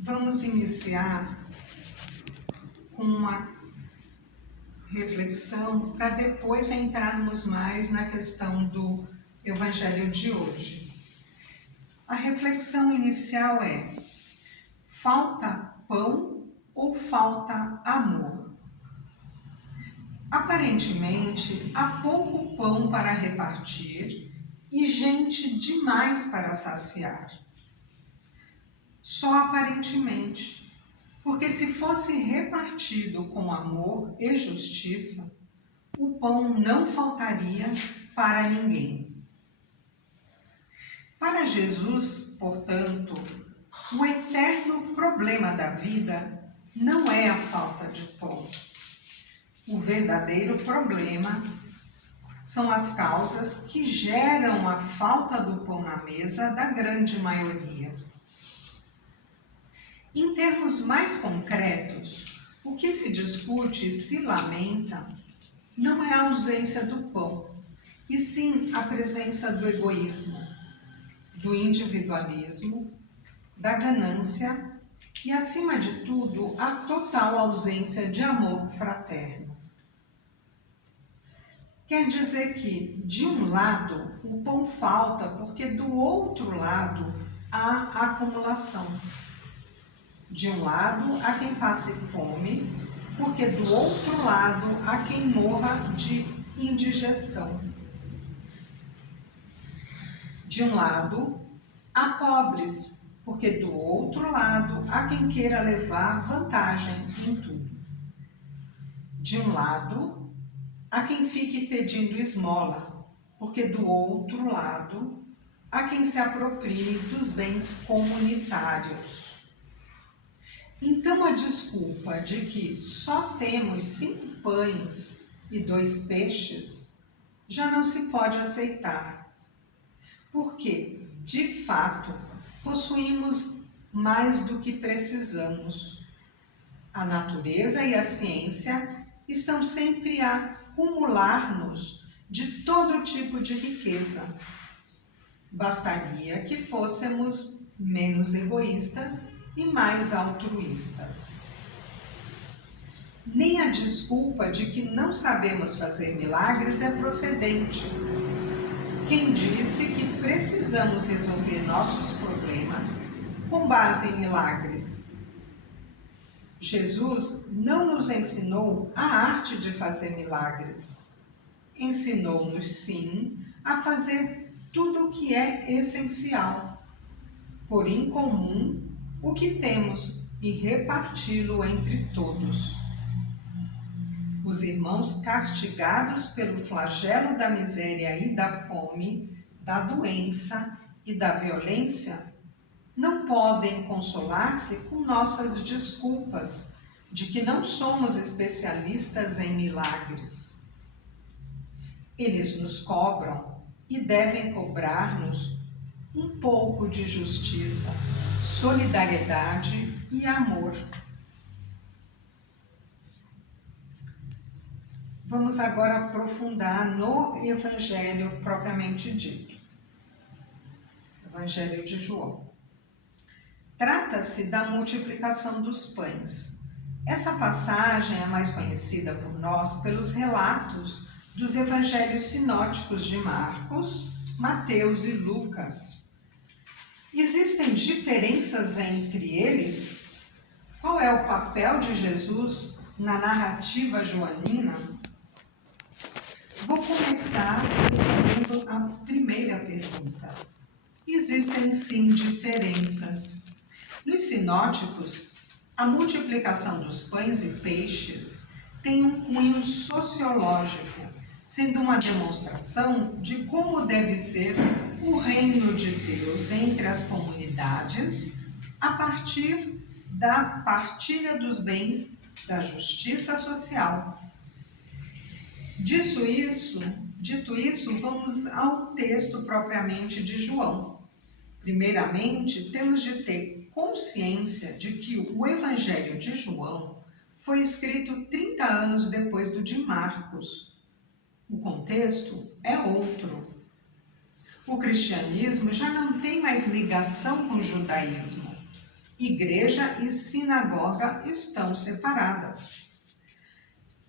Vamos iniciar com uma reflexão para depois entrarmos mais na questão do Evangelho de hoje. A reflexão inicial é: falta pão ou falta amor? Aparentemente, há pouco pão para repartir e gente demais para saciar. Só aparentemente, porque se fosse repartido com amor e justiça, o pão não faltaria para ninguém. Para Jesus, portanto, o eterno problema da vida não é a falta de pão. O verdadeiro problema são as causas que geram a falta do pão na mesa da grande maioria. Em termos mais concretos, o que se discute e se lamenta não é a ausência do pão, e sim a presença do egoísmo, do individualismo, da ganância e, acima de tudo, a total ausência de amor fraterno. Quer dizer que, de um lado, o pão falta porque do outro lado há acumulação. De um lado, há quem passe fome, porque do outro lado há quem morra de indigestão. De um lado, há pobres, porque do outro lado há quem queira levar vantagem em tudo. De um lado, há quem fique pedindo esmola, porque do outro lado há quem se aproprie dos bens comunitários. Então a desculpa de que só temos 5 pães e 2 peixes já não se pode aceitar, porque, de fato, possuímos mais do que precisamos. A natureza e a ciência estão sempre a acumular-nos de todo tipo de riqueza. Bastaria que fôssemos menos egoístas e mais altruístas. Nem a desculpa de que não sabemos fazer milagres é procedente. Quem disse que precisamos resolver nossos problemas com base em milagres? Jesus não nos ensinou a arte de fazer milagres. Ensinou-nos, sim, a fazer tudo o que é essencial, pôr em comum o que temos e reparti-lo entre todos. Os irmãos castigados pelo flagelo da miséria e da fome, da doença e da violência, não podem consolar-se com nossas desculpas de que não somos especialistas em milagres. Eles nos cobram e devem cobrar-nos um pouco de justiça, solidariedade e amor. Vamos agora aprofundar no Evangelho propriamente dito. Evangelho de João. Trata-se da multiplicação dos pães. Essa passagem é mais conhecida por nós pelos relatos dos evangelhos sinóticos de Marcos, Mateus e Lucas. Existem diferenças entre eles? Qual é o papel de Jesus na narrativa joanina? Vou começar respondendo a primeira pergunta. Existem sim diferenças. Nos sinóticos, a multiplicação dos pães e peixes tem um cunho sociológico, sendo uma demonstração de como deve ser o reino de Deus entre as comunidades a partir da partilha dos bens da justiça social. Dito isso, vamos ao texto propriamente de João. Primeiramente, temos de ter consciência de que o Evangelho de João foi escrito 30 anos depois do de Marcos. O contexto é outro. O cristianismo já não tem mais ligação com o judaísmo. Igreja e sinagoga estão separadas.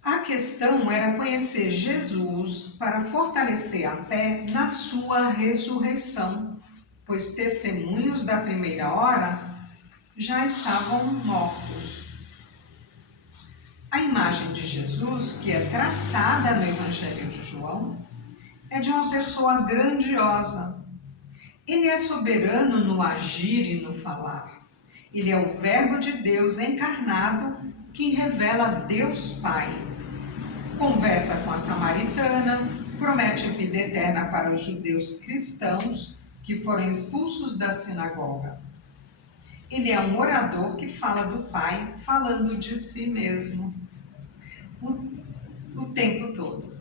A questão era conhecer Jesus para fortalecer a fé na sua ressurreição, pois testemunhos da primeira hora já estavam mortos. A imagem de Jesus, que é traçada no Evangelho de João, é de uma pessoa grandiosa. Ele é soberano no agir e no falar. Ele é o Verbo de Deus encarnado que revela Deus Pai. Conversa com a samaritana, promete vida eterna para os judeus cristãos que foram expulsos da sinagoga. Ele é um orador que fala do Pai, falando de si mesmo o tempo todo.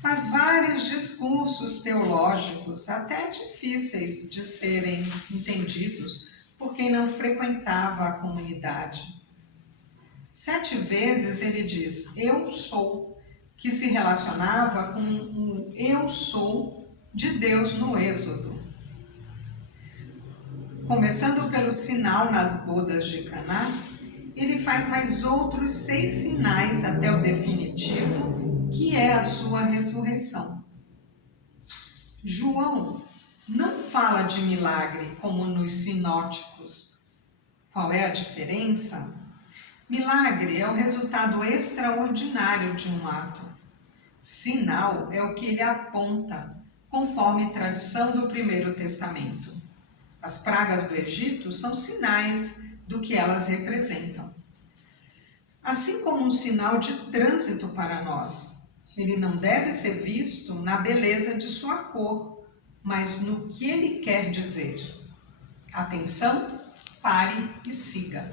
Faz vários discursos teológicos, até difíceis de serem entendidos por quem não frequentava a comunidade. 7 vezes ele diz, eu sou, que se relacionava com o eu sou de Deus no Êxodo. Começando pelo sinal nas bodas de Caná, ele faz mais outros 6 sinais até o definitivo, que é a sua ressurreição. João não fala de milagre como nos sinóticos. Qual é a diferença? Milagre é o resultado extraordinário de um ato. Sinal é o que ele aponta, conforme tradição do Primeiro Testamento. As pragas do Egito são sinais do que elas representam. Assim como um sinal de trânsito para nós, ele não deve ser visto na beleza de sua cor, mas no que ele quer dizer. Atenção, pare e siga.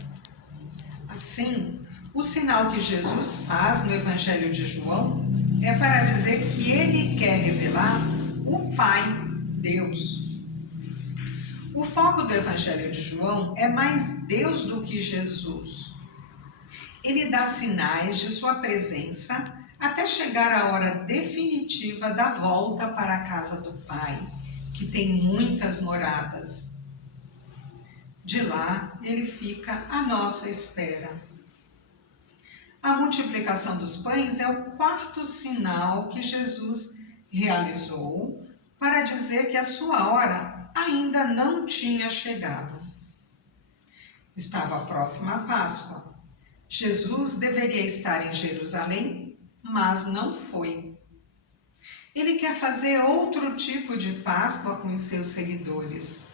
Assim, o sinal que Jesus faz no Evangelho de João é para dizer que ele quer revelar o Pai, Deus. O foco do Evangelho de João é mais Deus do que Jesus. Ele dá sinais de sua presença até chegar a hora definitiva da volta para a casa do Pai, que tem muitas moradas. De lá, ele fica à nossa espera. A multiplicação dos pães é o 4º sinal que Jesus realizou para dizer que a sua hora ainda não tinha chegado. Estava próxima a Páscoa. Jesus deveria estar em Jerusalém, mas não foi. Ele quer fazer outro tipo de Páscoa com os seus seguidores.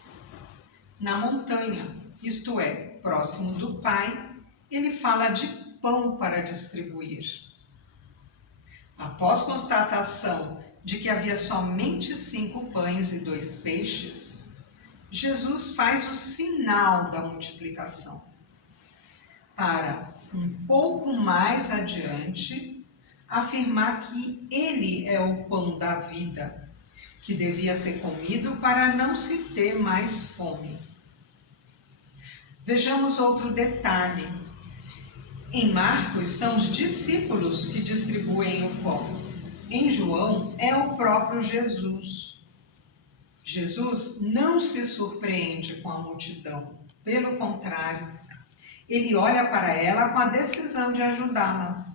Na montanha, isto é, próximo do Pai, ele fala de pão para distribuir. Após constatação de que havia somente 5 pães e 2 peixes, Jesus faz o sinal da multiplicação. Para, um pouco mais adiante, afirmar que ele é o pão da vida, que devia ser comido para não se ter mais fome. Vejamos outro detalhe. Em Marcos, são os discípulos que distribuem o pão. Em João, é o próprio Jesus. Jesus não se surpreende com a multidão. Pelo contrário, ele olha para ela com a decisão de ajudá-la.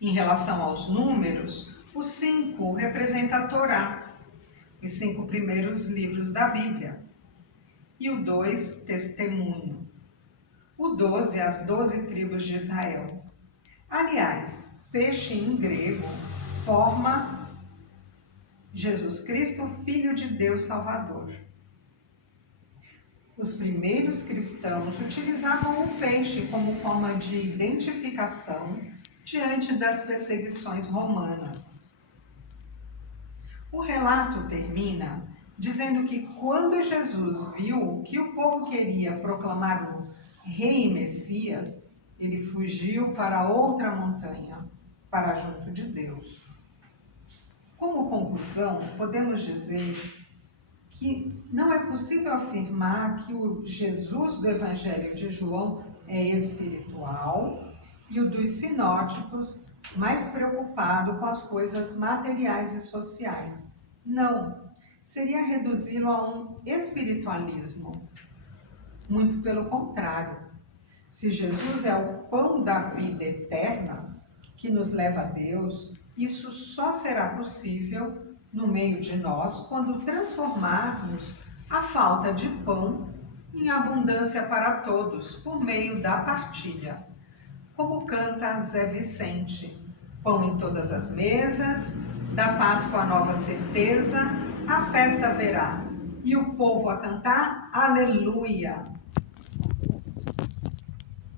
Em relação aos números, o 5 representa a Torá, os 5 primeiros livros da Bíblia. E o 2, testemunho. O 12, as 12 tribos de Israel. Aliás, peixe em grego forma Jesus Cristo, Filho de Deus Salvador. Os primeiros cristãos utilizavam o peixe como forma de identificação diante das perseguições romanas. O relato termina dizendo que quando Jesus viu que o povo queria proclamar o Rei Messias, ele fugiu para outra montanha, para junto de Deus. Como conclusão, podemos dizer que não é possível afirmar que o Jesus do Evangelho de João é espiritual e o dos sinóticos mais preocupado com as coisas materiais e sociais. Não, seria reduzi-lo a um espiritualismo. Muito pelo contrário. Se Jesus é o pão da vida eterna, que nos leva a Deus, isso só será possível no meio de nós quando transformarmos a falta de pão em abundância para todos, por meio da partilha. Como canta Zé Vicente, pão em todas as mesas, da Páscoa a nova certeza, a festa haverá, e o povo a cantar aleluia.